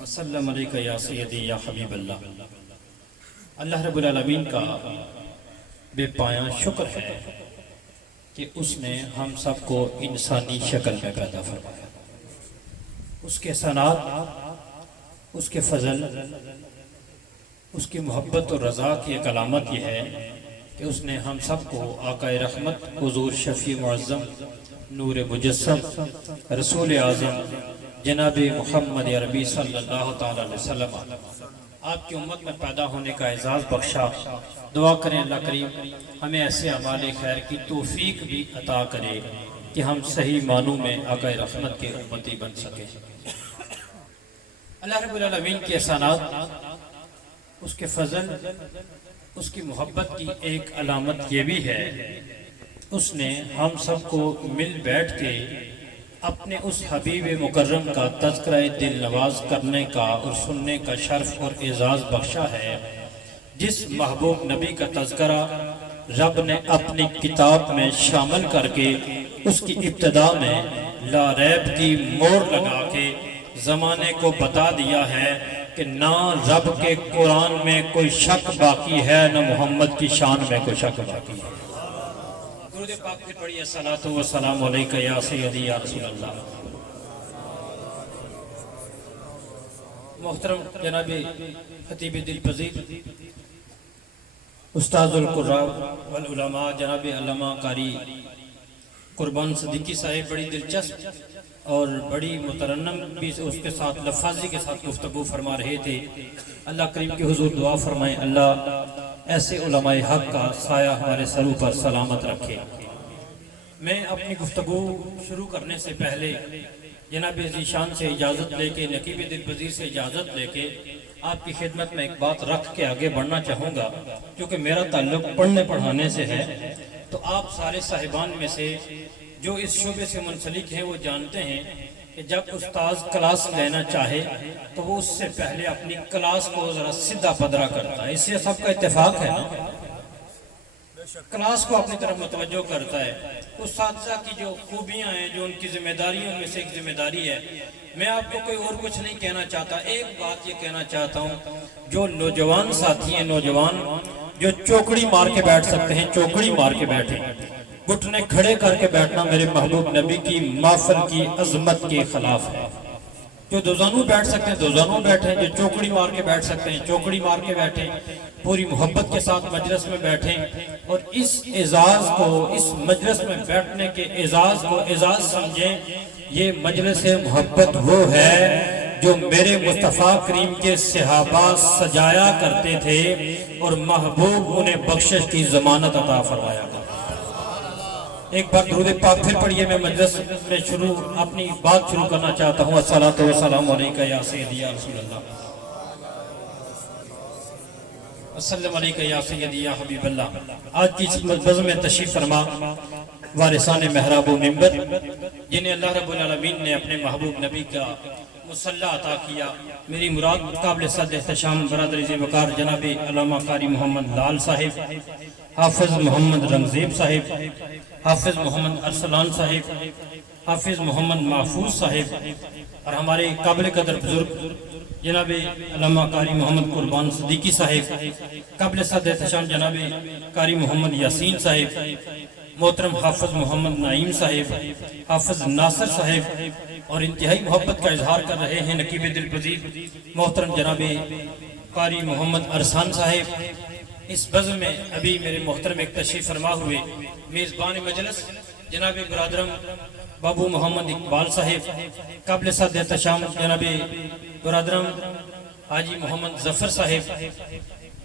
وسلم علیکہ یا سیدی یا حبیب اللہ. اللہ رب العالمین کا بے پایاں شکر ہے کہ اس نے ہم سب کو انسانی شکل میں پیدا فرمایا. اس کے احسانات، اس کے فضل، اس کی محبت اور رضا کی ایک علامت یہ ہے کہ اس نے ہم سب کو آقا رحمت حضور شفیع معظم نور مجسم رسول اعظم جناب محمد عربی صلی اللہ تعالی علیہ وسلم آپ کی امت میں پیدا ہونے کا اعزاز بخشا. دعا کریں اللہ کریم ہمیں ایسے اعمال خیر کی توفیق بھی عطا کرے کہ ہم صحیح معنوں میں آقا رحمت کے امتی بن سکیں. اللہ رب العالمین کے احسانات، اس کے فضل، اس کی محبت کی ایک علامت یہ بھی ہے، اس نے ہم سب کو مل بیٹھ کے اپنے اس حبیب مکرم کا تذکرہ دل نواز کرنے کا اور سننے کا شرف اور اعزاز بخشا ہے. جس محبوب نبی کا تذکرہ رب نے اپنی کتاب میں شامل کر کے اس کی ابتدا میں لا ریب کی مور لگا کے زمانے کو بتا دیا ہے کہ نہ رب کے قرآن میں کوئی شک باقی ہے، نہ محمد کی شان میں کوئی شک باقی ہے. درود پاک پھر پڑھیے صلاۃ و سلام علیکہ یا سیدی یا رسول اللہ. محترم جناب خطیب دل پذیر استاذ القراء والعلماء جناب علامہ قاری قربان صدیقی صاحب بڑی دلچسپ اور بڑی مترنم بھی اس کے ساتھ لفاظی کے ساتھ گفتگو فرما رہے تھے. اللہ کریم کی حضور دعا فرمائیں اللہ ایسے علماء حق کا سایہ ہمارے سروں پر سلامت رکھے. میں اپنی گفتگو شروع کرنے سے پہلے جناب ذیشان سے اجازت لے کے، نقیب دل پذیر سے اجازت لے کے آپ کی خدمت میں ایک بات رکھ کے آگے بڑھنا چاہوں گا، کیونکہ میرا تعلق پڑھنے پڑھانے سے ہے. تو آپ سارے صاحبان میں سے جو اس شعبے سے منسلک ہیں وہ جانتے ہیں کہ جب استاذ کلاس لینا چاہے تو وہ اس سے پہلے اپنی کلاس کو ذرا سیدھا پدرا کرتا ہے. اس سے سب کا اتفاق ہے نا، کلاس کو اپنی طرف متوجہ کرتا ہے. اساتذہ کی جو خوبیاں ہیں، جو ان کی ذمہ داریوں میں سے ایک ذمہ داری ہے. میں آپ کو کوئی اور کچھ نہیں کہنا چاہتا، ایک بات یہ کہنا چاہتا ہوں، جو نوجوان ساتھی ہیں، نوجوان جو چوکڑی مار کے بیٹھ سکتے ہیں چوکڑی مار کے بیٹھیں. گھٹنے کھڑے کر کے بیٹھنا میرے محبوب نبی کی محفل کی عظمت کے خلاف ہے. جو دوزانوں بیٹھ سکتے ہیں دوزانوں بیٹھیں، جو چوکڑی مار کے بیٹھ سکتے ہیں چوکڑی مار کے بیٹھیں، پوری محبت کے ساتھ مجلس میں بیٹھیں اور اس اعزاز کو، اس مجلس میں بیٹھنے کے اعزاز کو اعزاز سمجھیں. یہ مجلس محبت وہ ہے جو میرے مصطفیٰ کریم کے صحابہ سجایا کرتے تھے اور محبوب انہیں بخشش کی ضمانت عطا فرمایا کرتے. ایک بار درود پاک پھر پڑھیے. میں مجلس میں اپنی بات شروع کرنا چاہتا ہوں. الصلاۃ والسلام علیکہ یا سیدی یا رسول اللہ. السلام علیکہ یا سیدی یا حبیب اللہ. آج کی اس مجلس میں تشریف فرما وارثان محراب و منبر، جنہیں اللہ رب العالمین نے اپنے محبوب نبی کا مصلی عطا کیا. میری مراد قابل صد احتشام برادر ذی وقار جناب علامہ قاری محمد لال صاحب، حافظ محمد رنگزیب صاحب، حافظ محمد ارسلان صاحب، حافظ محمد محفوظ صاحب، اور ہمارے قابل قدر بزرگ جناب علامہ قاری محمد قربان صدیقی صاحب، قابل صد احتشام جناب قاری محمد یاسین صاحب، محترم حافظ محمد نعیم صاحب، حافظ ناصر صاحب، اور انتہائی محبت کا اظہار کر رہے ہیں نقیب دل پذیر محترم جناب قاری محمد ارسان صاحب. اس بزم میں ابھی میرے محترم ایک تشریف فرما ہوئے میزبان مجلس جناب برادرم بابو محمد اقبال صاحب، قابل صد احتشام جناب برادرم حاجی محمد ظفر صاحب،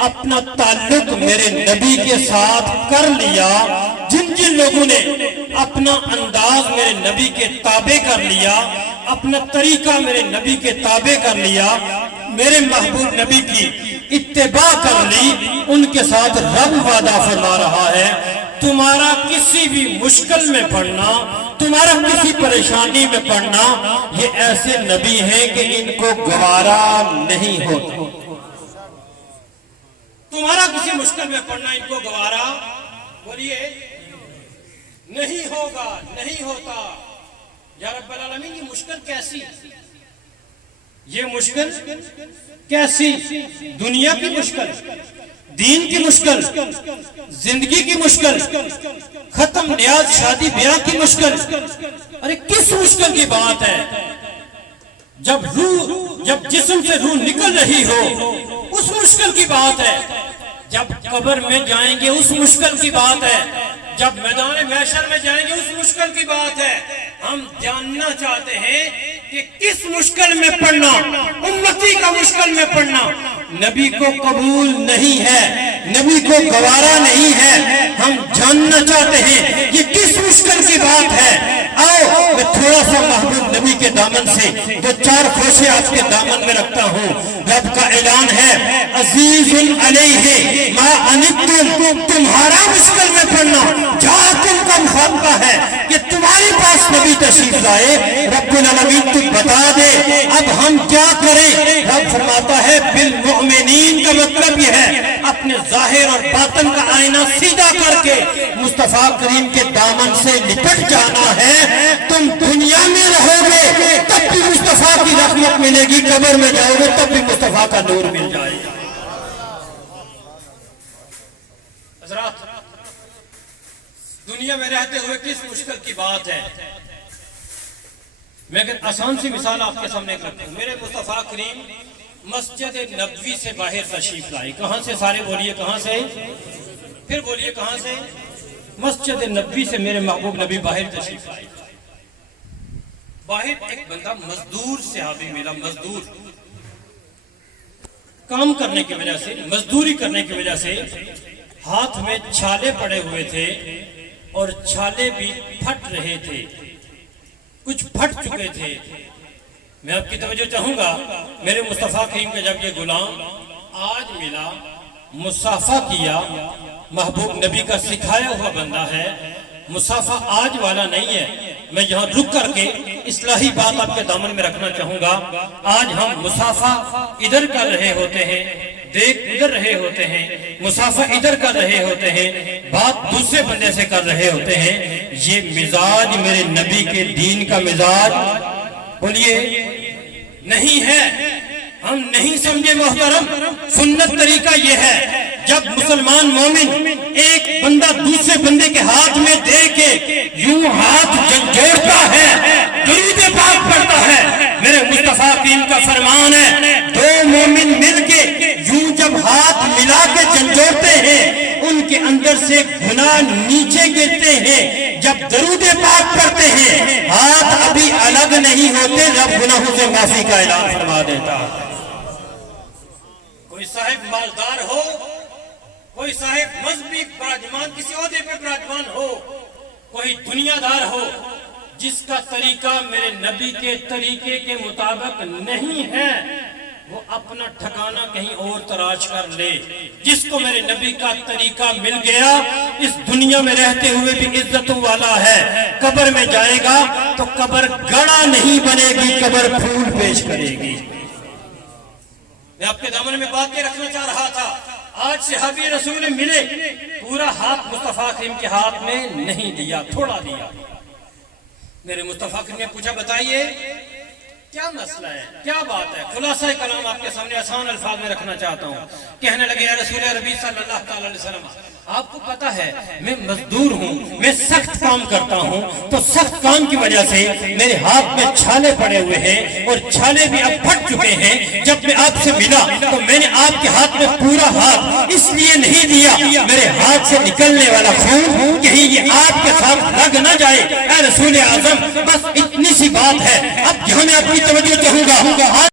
اپنا تعلق میرے نبی کے ساتھ کر لیا، جن جن لوگوں نے اپنا انداز میرے نبی کے تابع کر لیا، اپنا طریقہ میرے نبی کے تابع کر لیا، میرے محبوب نبی کی اتباع کر لی، ان کے ساتھ رب وعدہ فرما رہا ہے تمہارا کسی بھی مشکل میں پڑنا، تمہارا کسی پریشانی میں پڑنا، یہ ایسے نبی ہیں کہ ان کو گوارا نہیں ہوتا۔ تمہارا کسی مشکل میں پڑنا ان کو گوارا بولیے نہیں ہوگا، نہیں ہوتا۔ یا رب العالمین یہ مشکل کیسی، یہ مشکل کیسی؟ دنیا کی مشکل، دین کی مشکل، زندگی کی مشکل، ختم نیاز شادی بیاہ کی مشکل۔ ارے کس مشکل کی بات ہے؟ جب جسم سے روح نکل رہی ہو اس مشکل کی بات ہے، جب قبر میں جائیں گے اس مشکل کی بات ہے، جب میدان محشر میں جائیں گے اس مشکل کی بات ہے۔ ہم جاننا چاہتے ہیں کہ کس مشکل میں پڑنا، امتی کا مشکل میں پڑنا نبی کو قبول نہیں ہے، نبی کو گوارا نہیں ہے۔ ہم جاننا چاہتے ہیں یہ کس مشکل کی بات ہے۔ آؤ میں تھوڑا سا محبوب نبی کے دامن سے دو چار خوشے آپ کے دامن میں رکھتا ہوں۔ رب کا اعلان ہے عزیز علیہ ما عنتم، تمہارا مشکل میں پڑنا جہاں تم کا مخاطبہ ہے کہ تمہارے پاس نبی تشریف لائے، رب العالمین تم بتا دے اب ہم کیا کریں۔ رب فرماتا ہے بالمؤمنین کا مطلب یہ ہے اپنے ظاہر اور باطن کا آئینہ سیدھا کر کے مصطفیٰ کریم کے دامن سے لپٹ جانا ہے۔ تم دنیا میں رہو گے تب بھی مصطفیٰ کی رحمت ملے گی، قبر میں جاؤ گے تب بھی مصطفیٰ کا نور مل جائے گا۔ حضرات دنیا میں رہتے ہوئے کس مشکل کی بات ہے؟ میں ایک آسان سی مثال آپ کے سامنے کرتا ہوں۔ میرے مصطفیٰ کریم مسجد نبوی سے باہر تشریف لائے۔ کہاں سے؟ سارے بولیے کہاں سے؟ پھر بولیے کہاں سے؟ مسجد نبوی سے میرے محبوب نبی باہر تشریف لائے۔ باہر ایک بندہ مزدور صحابی ملا، مزدور کام کرنے کی وجہ سے، مزدوری کرنے کی وجہ سے ہاتھ میں چھالے پڑے ہوئے تھے اور چھالے بھی پھٹ رہے تھے، کچھ پھٹ چکے تھے۔ میں آپ کی توجہ چاہوں گا، میرے مصطفیٰ کریم کا جب یہ غلام آج ملا، مصافحہ کیا، محبوب نبی کا سکھایا ہوا بندہ ہے، مصافحہ آج والا نہیں ہے۔ میں یہاں رک کر کے اصلاحی بات آپ کے دامن میں رکھنا چاہوں گا۔ آج ہم مصافحہ ادھر کر رہے ہوتے ہیں، دیکھ ادھر رہے ہوتے ہیں، مصافحہ ادھر کر رہے ہوتے ہیں، بات دوسرے بندے سے کر رہے ہوتے ہیں۔ یہ مزاج میرے نبی کے دین کا مزاج بولیے نہیں ہے، ہم نہیں سمجھے محترم۔ سنت طریقہ یہ ہے جب مسلمان مومن ایک بندہ دوسرے بندے کے ہاتھ میں دے کے یوں ہاتھ جھنجھوڑتا ہے، درود پاک پڑھتا ہے، میرے مصطفیٰ کریم کا فرمان ہے دو مومن مل کے یوں جب ہاتھ ملا کے جھنجھوڑتے ہیں ان کے اندر سے گناہ نیچے گرتے ہیں۔ جب درود پاک پڑھتے ہیں ہاتھ ابھی الگ نہیں ہوتے، رب گناہوں سے معافی کا اعلان فرما دیتا۔ کوئی صاحب مالدار ہو، کوئی صاحب مذہبی براجمان، کسی عہدے پہ براجمان ہو، کوئی دنیا دار ہو، جس کا طریقہ میرے نبی کے طریقے کے مطابق نہیں ہے، وہ اپنا ٹھکانہ کہیں اور تراش کر لے۔ جس کو میرے نبی کا طریقہ مل گیا اس دنیا میں رہتے ہوئے بھی عزتوں والا ہے، قبر میں جائے گا تو قبر گڑا نہیں بنے گی، قبر پھول پیش کرے گی۔ میں آپ کے دامن میں بات یہ رکھنا چاہ رہا تھا، آج صحابی رسول ملے، پورا ہاتھ مصطفیٰ کریم کے ہاتھ میں نہیں دیا، تھوڑا دیا۔ میرے مصطفیٰ کریم نے پوچھا بتائیے کیا مسئلہ ہے، کیا بات ہے؟ خلاصہ کلام آپ کے سامنے آسان الفاظ میں رکھنا چاہتا ہوں۔ کہنے لگے یا رسول عربی صلی اللہ تعالی علیہ وسلم، آپ کو پتا ہے میں مزدور ہوں، میں سخت کام کرتا ہوں، تو سخت کام کی وجہ سے میرے ہاتھ میں چھالے پڑے ہوئے ہیں اور چھالے بھی اب پھٹ چکے ہیں۔ جب میں آپ سے ملا تو میں نے آپ کے ہاتھ میں پورا ہاتھ اس لیے نہیں دیا میرے ہاتھ سے نکلنے والا خون کہیں یہ آپ کے ساتھ لگ نہ جائے۔ اے رسول اعظم بس اتنی سی بات ہے۔ اب یہاں میں آپ کی توجہ چاہوں گا،